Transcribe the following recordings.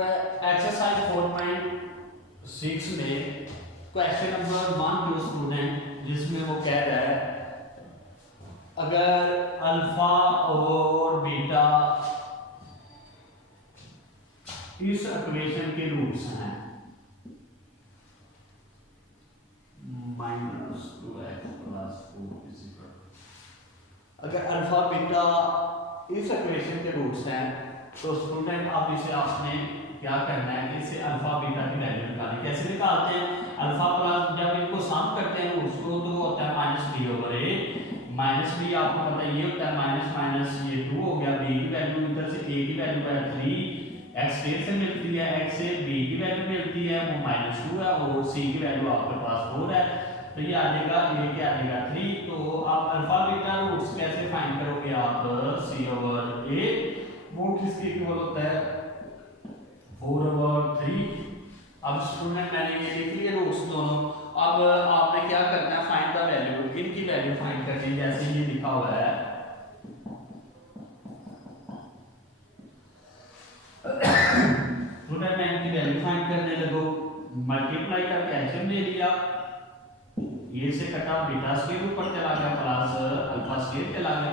Exercise 4.6 में question number 1 to student, जिसमें वो कह रहा है अगर अल्फा और बीटा इस इक्वेशन के रूट्स हैं -2x+4, अगर अल्फा बीटा इस इक्वेशन के रूट्स हैं तो स्टूडेंट आप इसे आपने क्या करना है कि इसे अल्फा बीटा की वैल्यू निकालनी। कैसे निकालते हैं? अल्फा प्लस जब इनको सम करते हैं रूट्स को तो होता है -b/a, -b आपको पता है ये होता है माइनस माइनस ये 2 हो गया, b की वैल्यू इधर से a की वैल्यू है 3, x से मिलती है, x से b की वैल्यू मिलती है वो -2 है और c की वैल्यू आपके पास 4 है, तो ये आ जाएगा, ये क्या आ जाएगा 3। तो आप अल्फा बीटा रूट्स कैसे फाइंड करोगे आप? c/a वो किसके इक्वल होता है 4/3। अब स्टूडेंट मैंने ये लिख लिए रूट्स दोनों, अब आपने क्या करना है फाइंड द वैल्यू, इनकी वैल्यू फाइंड करनी है। जैसे ये लिखा हुआ है स्टूडेंट मैं इनकी वैल्यू फाइंड करने लगो, मल्टीप्लाई करके एलसीएम ले लिया, ये से कटा बीटा स्क्वायर ऊपर चला गया प्लस अल्फा स्क्वायर चला गया।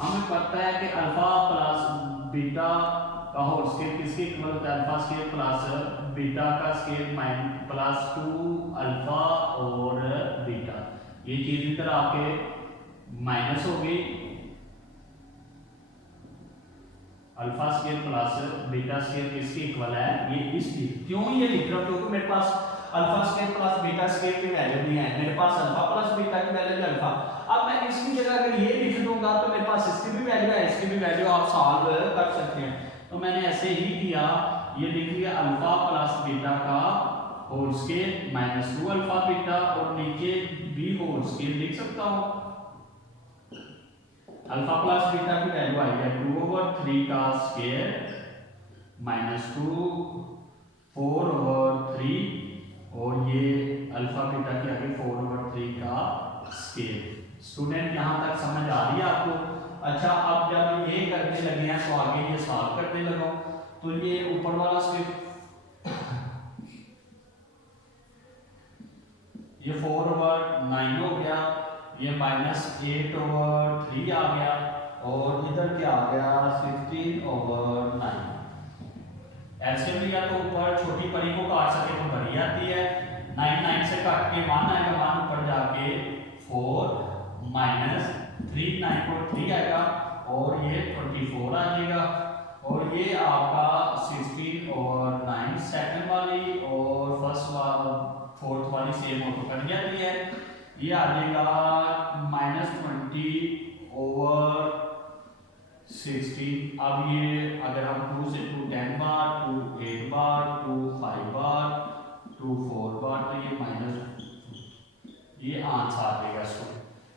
हमें पता है कि अल्फा प्लस बीटा का होल स्क्वायर किसके इक्वल होता है? अल्फा स्क्वायर प्लस बीटा का स्क्वायर प्लस 2 अल्फा और बीटा, ये चीज इधर आके माइनस हो गई, alpha square plus beta square किसके इक्वल है? ये इसकी। क्यों ये लिख रहा हूं? क्योंकि मेरे पास alpha square plus beta square की वैल्यू नहीं है, मेरे पास अल्फा प्लस बीटा की वैल्यू अल्फा। अब मैं इसकी जगह अगर ये लिख दूंगा तो मेरे पास इसकी भी वैल्यू है, इसकी भी वैल्यू आप सॉल्व कर सकते हैं। तो मैंने ऐसे ही किया, ये लिख लिया अल्फा प्लस बीटा का होल स्क्वायर -2 अल्फा बीटा और नीचे b होल स्क्वायर लिख सकता हूं। अल्फा प्लस बीटा की वैल्यू आई है 2/3 का स्क्वायर -2 4/3 और ये अल्फा बीटा की आगे 4/3 का स्क्वायर। स्टूडेंट यहां तक समझ आ रही है आपको? अच्छा, अब जब ये करने लगे हैं तो आगे ये सॉल्व करने लगो, तो ये ऊपर वाला स्क्वायर ये 4/9 हो गया, ये -8/3 आ गया और इधर क्या आ गया 16/9। ऐसे लिया तो ऊपर छोटी परी को काट सके तो बड़ी आती है, 9 से काट के 1 आएगा, 1 ऊपर जाके 4 -3 9 को 3 आएगा और ये 24 आ जाएगा और ये आपका 16/9 सेकंड वाली और फोर्थ वाली सेम ऑटो कट जाती है, ये आ जाएगा -20/16। अब ये अगर हम 2 से 2 10 बार, 2 8 बार, 2 5 बार, 2 4 बार, तो ये आंसर आ जाएगा।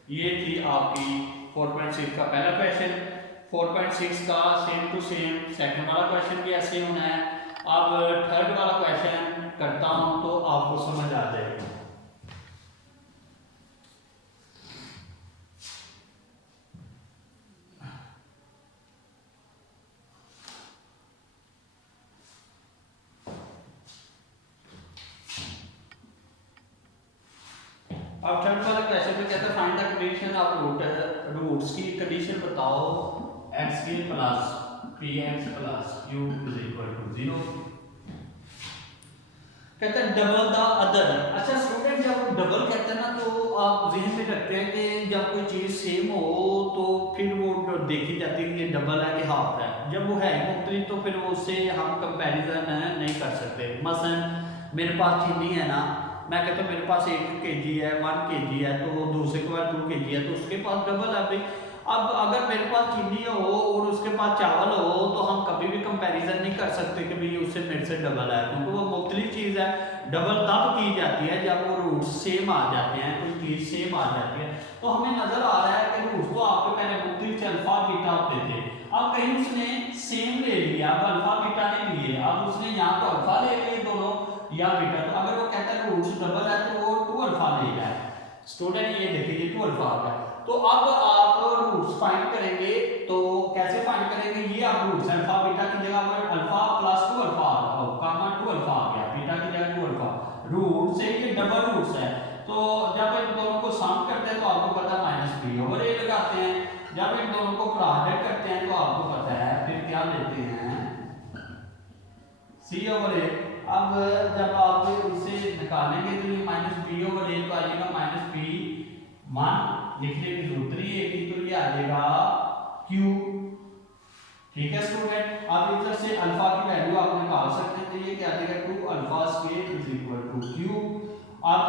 ये थी आपकी 4.6 का पहला क्वेश्चन। 4.6 का सेम टू सेम सेकंड वाला क्वेश्चन भी ऐसे होना है। अब थर्ड वाला क्वेश्चन करता हूं तो आपको समझ आ जाएगा। अब थर्ड वाला क्वेश्चन में कहता है find the condition of roots की कंडीशन बताओ x² plus px plus q is equal to 0। कहता है डबल द अदर। अच्छा स्टूडेंट, जब डबल कहते हैं ना तो आप जहन में रखते हैं कि जब कोई चीज सेम हो तो फिर वो देखी जाती है कि ये डबल है कि हाफ है। जब वो है मुख्तलिफ तो फिर उससे हम कंपैरिजन नहीं कर सकते। मसलन मेरे पास चीनी है ना, मैं कहता हूँ मेरे पास 1 kg है, 1 kg है, तो दूसरे के पास 2 kg है, तो उसके पास डबल है भाई। अब अगर मेरे पास चीनी हो और उसके पास चावल हो तो हम कभी भी कंपैरिजन नहीं कर सकते कि भाई उससे मेरे से डबल है, क्योंकि वो मुख्तलिफ चीज़ है। डबल तब की जाती है जब वो रूट्स सेम आ जाते हैं, कोई चीज़ सेम आ जाती है। तो हमें नजर आ रहा है कि रूट्स तो आपके पहले मुख्तलिफ से अल्फा बीटा होते थे, अब कहीं उसने सेम ले लिया, अब अल्फा बीटा नहीं लिए, अब उसने यहाँ तो अल्फा ले लिए दोनों या बीटा। तो अगर वो कहता है रूट्स डबल है तो वो 2 अल्फा ले जाए। स्टूडेंट ये देखिए 2 अल्फा आ गया। तो अब आप रूट्स फाइंड करेंगे तो कैसे फाइंड करेंगे? ये आप रूट्स अल्फा बीटा की जगह पर अल्फा प्लस 2 अल्फा आ रहा होगा, बी ओवर ए लगाते हैं। जब इन दोनों को प्रोडक्ट करते हैं तो आपको पता है फिर क्या लेते हैं, सी ओवर ए। अब जब आप इसे निकालेंगे तो ये माइनस बी ओवर ए तो आएगा माइनस बी 1, लिखने की जरूरत नहीं है कि, तो ये आ जाएगा क्यू। ठीक है स्टूडेंट, अब इधर से अल्फा की वैल्यू आप निकाल सकते हैं, तो ये क्या आ जाएगा 2 alpha square is equal to q. अब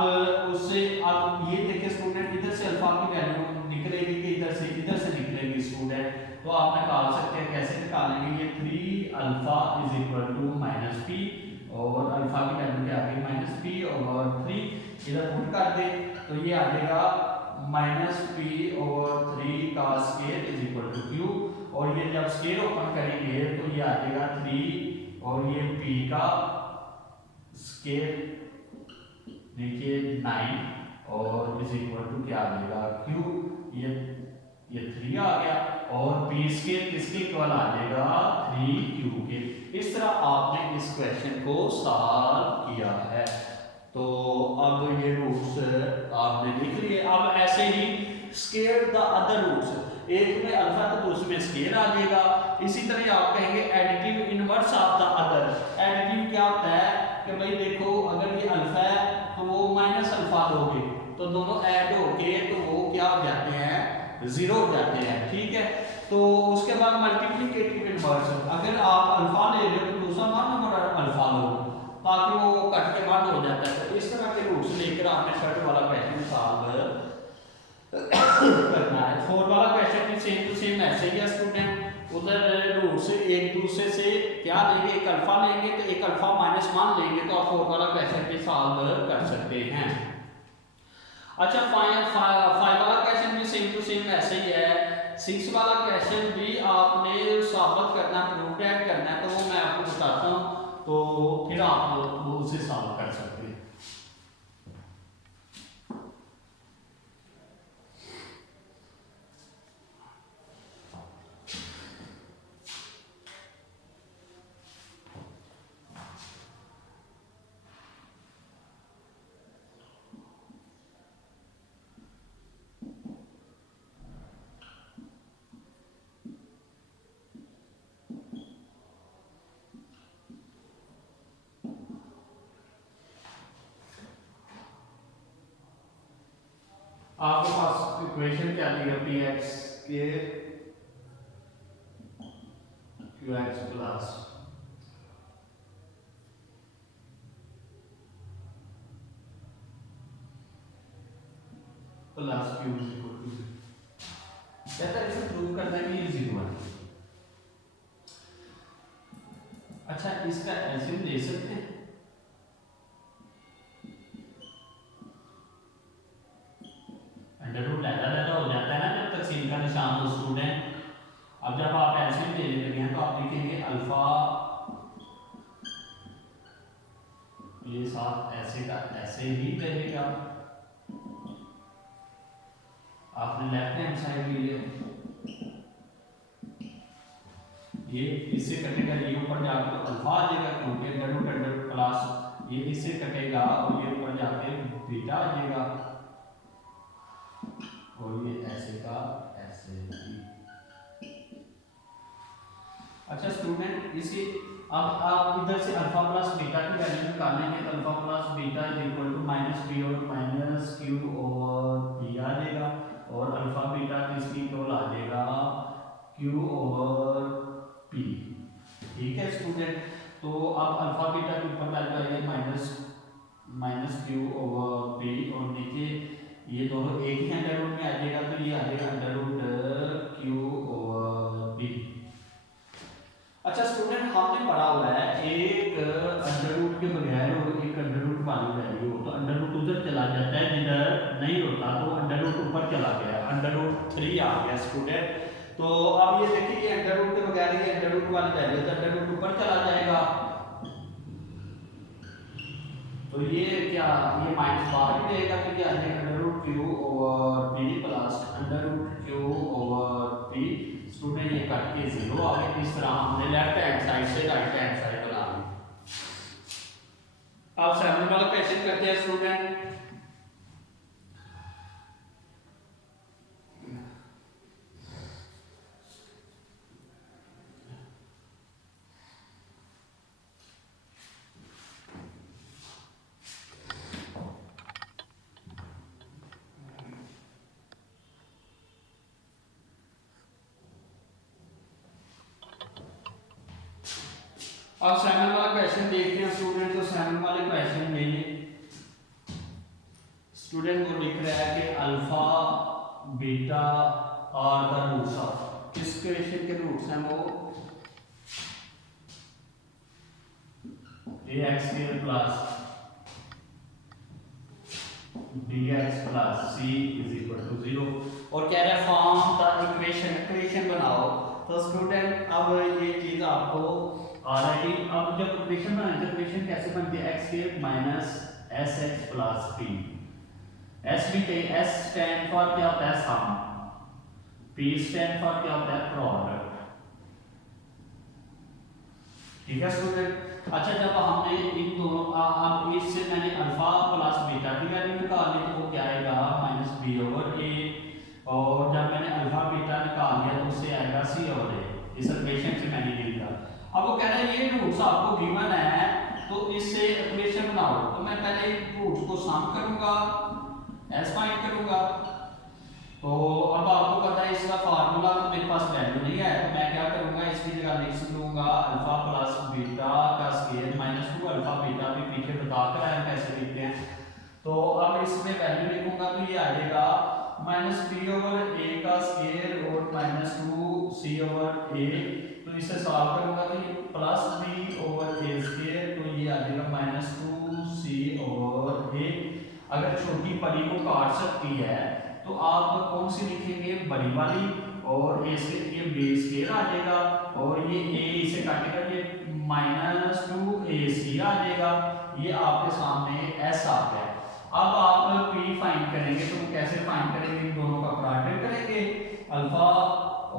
उससे अब ये देखिए स्टूडेंट, इधर से अल्फा की वैल्यू निकलेगी कि इधर से निकलेगी स्टूडेंट, तो आप निकाल सकते हैं। कैसे निकालेंगे, ये 3 alpha is equal to minus p, और अल्फा की वैल्यू क्या आ गई माइनस पी ओवर 3, इधर पुट कर दे तो ये आ जाएगा माइनस पी ओवर 3 का square is equal to q. और ये जब स्क्वायर ओपन करेंगे तो ये आ जाएगा 3 और ये p का स्क्वायर नीचे 9 और इज इक्वल टू क्या आ जाएगा q। ये 3 आ गया और p स्क्वायर किसके इक्वल आ जाएगा 3q के। इस तरह आपने इस क्वेश्चन को सॉल्व किया है। तो अब ये रूट्स आपने लिख लिए। अब ऐसे ही स्क्वायर द अदर रूट्स, एक में अल्फा तो दूसरे में स्क्वायर आ जाएगा। इसी तरह आप कहेंगे additive inverse of the other. Additive क्या होता है कि भाई देखो, अगर ये अल्फा है तो वो माइनस अल्फा दोगे तो दोनों ऐड होके तो वो क्या हो जाते हैं, 0 हो जाते हैं। ठीक है, तो उसके बाद मल्टीप्लिकेटिव इनवर्स, अगर आप अल्फा ले रहे हो तो दूसरा मान नंबर अल्फा लो ताकि वो कट के बाद हो जाता है। तो इस तरह के रूट्स लेकर आपने थर्ड वाला क्वेश्चन सॉल्व करना है। फोर्थ वाला क्वेश्चन भी सेम टू सेम ऐसे ही है स्टूडेंट। उधर रूट्स एक दूसरे से क्या लेंगे, एक अल्फा लेंगे तो एक अल्फा माइनस 1 लेंगे, तो आप फोर्थ वाला क्वेश्चन भी सॉल्व कर सकते हैं। अच्छा, फाइव वाला क्वेश्चन भी सेम टू सेम ऐसे ही है। 6 वाला क्वेश्चन भी आपने साबित करना, प्रूव करना है, तो वो मैं आपको बताता हूँ तो फिर आप वो उसे सॉल्व कर सकते हैं। आपके पास इक्वेशन क्या दी है, px के qx plus q is equal to, कहता है इसे प्रूव करना है कि ये 0 है। अच्छा, इसका एलसीएम ले सकते हैं। अंडर रूट लैदा हो जाता है ना जब तकसीम का निशान हो स्टूडेंट। अब जब आप एलसीएम ले लेते हैं तो आप लिखेंगे अल्फा ये साथ ऐसे का ऐसे ही रहेगा। आपने लेफ्ट हैंड साइड ले लिया, ये इससे कटेगा, ये ऊपर जाकर तो अल्फा आ जाएगा क्योंकि अंडर रूट प्लस ये इससे कटेगा और ये ऊपर जाके बीटा आ जाएगा और ये ऐसे का ऐसे ही। अच्छा स्टूडेंट, इसे अब आप इधर से अल्फा प्लस बीटा की वैल्यू निकालेंगे तो alpha plus beta is equal to minus b और माइनस क्यू ओवर बी आ जाएगा और अल्फा बीटा किसकी इक्वल आ जाएगा क्यू ओवर पी। ठीक है स्टूडेंट, तो अब अल्फा बीटा के ऊपर वैल्यू आएगी माइनस क्यू ओवर पी और नीचे ये दोनों एक ही अंडर रूट में आ जाएगा तो ये आ जाएगा under root q over b. अच्छा स्टूडेंट, हमने पढ़ा हुआ है एक अंडर रूट के बगैर और एक अंडर रूट वाली वैल्यू हो तो अंडर रूट उधर चला जाता है, जिधर नहीं होता तो अंडर रूट ऊपर चला गया, अंडर रूट 3 आ गया स्टूडेंट। तो अब ये देखिए, ये अंडर रूट के बगैर ये अंडर रूट वाली वैल्यू तो अंडर रूट ऊपर चला जाएगा, तो ये क्या, ये माइनस बाहर ही देगा तो क्या आ जाएगा under root q over p plus under root q over p. Student ये कट के 0 आ गए। इस तरह हमने लेफ्ट हैंड साइड से राइट हैंड साइड बना ली। अब 7 वाला क्वेश्चन करते हैं स्टूडेंट। अब सैमन वाला क्वेश्चन देखते हैं स्टूडेंट। तो सैमन वाले क्वेश्चन में स्टूडेंट को लिख रहा है कि alpha beta are the roots of, किस क्वेश्चन के रूट्स हैं वो ax square plus bx plus c is equal to 0 और कह रहा है फॉर्म द इक्वेशन बनाओ। तो स्टूडेंट अब ये चीज आपको ऑलरेडी, अब जब इक्वेशन बनाए तो इक्वेशन कैसे बनती है, x square minus sx plus p, s भी चाहिए, s स्टैंड फॉर क्या होता है सम, p स्टैंड फॉर क्या होता है प्रोडक्ट, ठीक है स्टूडेंट। अच्छा जब हमने इन दोनों अब इससे मैंने अल्फा प्लस बीटा की वैल्यू निकाली तो वो क्या आएगा माइनस बी ओवर ए, और जब मैंने अल्फा बीटा निकाल लिया तो उससे आएगा सी ओवर ए। इस इक्वेशन से मैंने ये लिखा। अब वो कह रहा है ये रूट्स आपको गिवन है तो इससे इक्वेशन बनाओ। तो मैं पहले रूट्स को सम करूंगा, एस फाइंड करूंगा। तो अब आपको पता है इसका फार्मूला तो मेरे पास वैल्यू नहीं है, तो मैं क्या करूंगा इसकी जगह लिख लूंगा अल्फा प्लस बीटा का स्क्वायर माइनस 2 अल्फा बीटा भी पीछे बता कर आए कैसे लिखते हैं। तो अब इसमें वैल्यू लिखूंगा तो ये आ जाएगा माइनस बी ओवर ए का स्क्वायर और माइनस 2 सी ओवर ए। तो इसे सॉल्व करूंगा तो ये प्लस बी ओवर ए स्क्वायर, तो ये आ जाएगा माइनस 2 सी ओवर ए। अगर छोटी बड़ी को काट सकती है तो आप कौन सी लिखेंगे, बड़ी वाली, और ए से ये बी स्क्वायर आ जाएगा और ये ए इसे काटेगा ये माइनस 2 ए सी आ जाएगा। ये आपके सामने एस आ गया। अब आप पी फाइंड करेंगे तो कैसे फाइंड करेंगे, इन दोनों का प्रोडक्ट करेंगे, अल्फा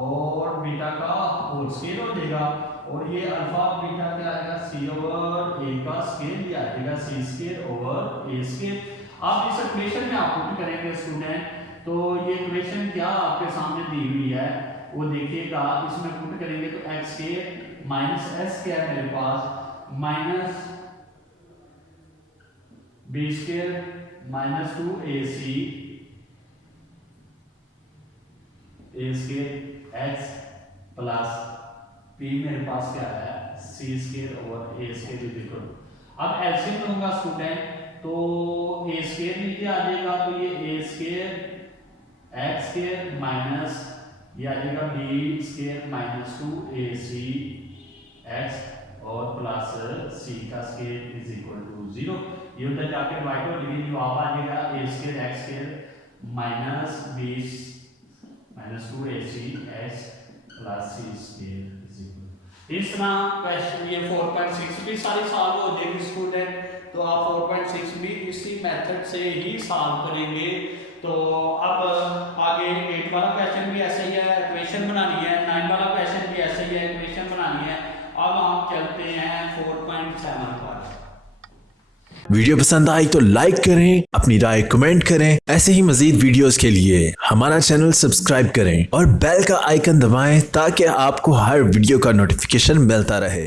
और बीटा का होल स्क्वायर हो जाएगा और ये अल्फा बीटा क्या आएगा सी ओवर ए का स्क्वायर, ये आ जाएगा सी स्क्वायर ओवर ए स्क्वायर। आप इस इक्वेशन में आप पुट करेंगे स्टूडेंट, तो ये इक्वेशन क्या आपके सामने दी हुई है वो देखिएगा। इसमें पुट करेंगे तो x स्क्वायर माइनस s क्या है मेरे पास minus b square minus 2ac a square x plus p मेरे पास क्या है c square over a square is equal. अब एलसीएम लूंगा स्टूडेंट तो a स्क्वायर नीचे आ जाएगा तो ये a square x square minus ये आ जाएगा b square minus 2ac x और प्लस c का स्क्वायर इज इक्वल टू 0। ये उधर जाके वाइट और डिवीजन जवाब आ जाएगा a square x square minus b minus 2ac x plus c square is equal. इस तरह क्वेश्चन ये 4.6 भी सारी सॉल्व हो जाएगी स्टूडेंट। तो आप 4.6 भी इसी मेथड से ही सॉल्व करेंगे। तो अब आगे 8 वाला क्वेश्चन भी ऐसे ही है, इक्वेशन बनानी है, 9 वाला क्वेश्चन भी ऐसे ही है, इक्वेशन बनानी है। अब हम चलते हैं 4.7 पर। वीडियो पसंद आई तो लाइक करें, अपनी राय कमेंट करें। ऐसे ही मजीद वीडियोस के लिए हमारा चैनल सब्सक्राइब करें और बेल का आइकन दबाएं ताकि आपको हर वीडियो का नोटिफिकेशन मिलता रहे।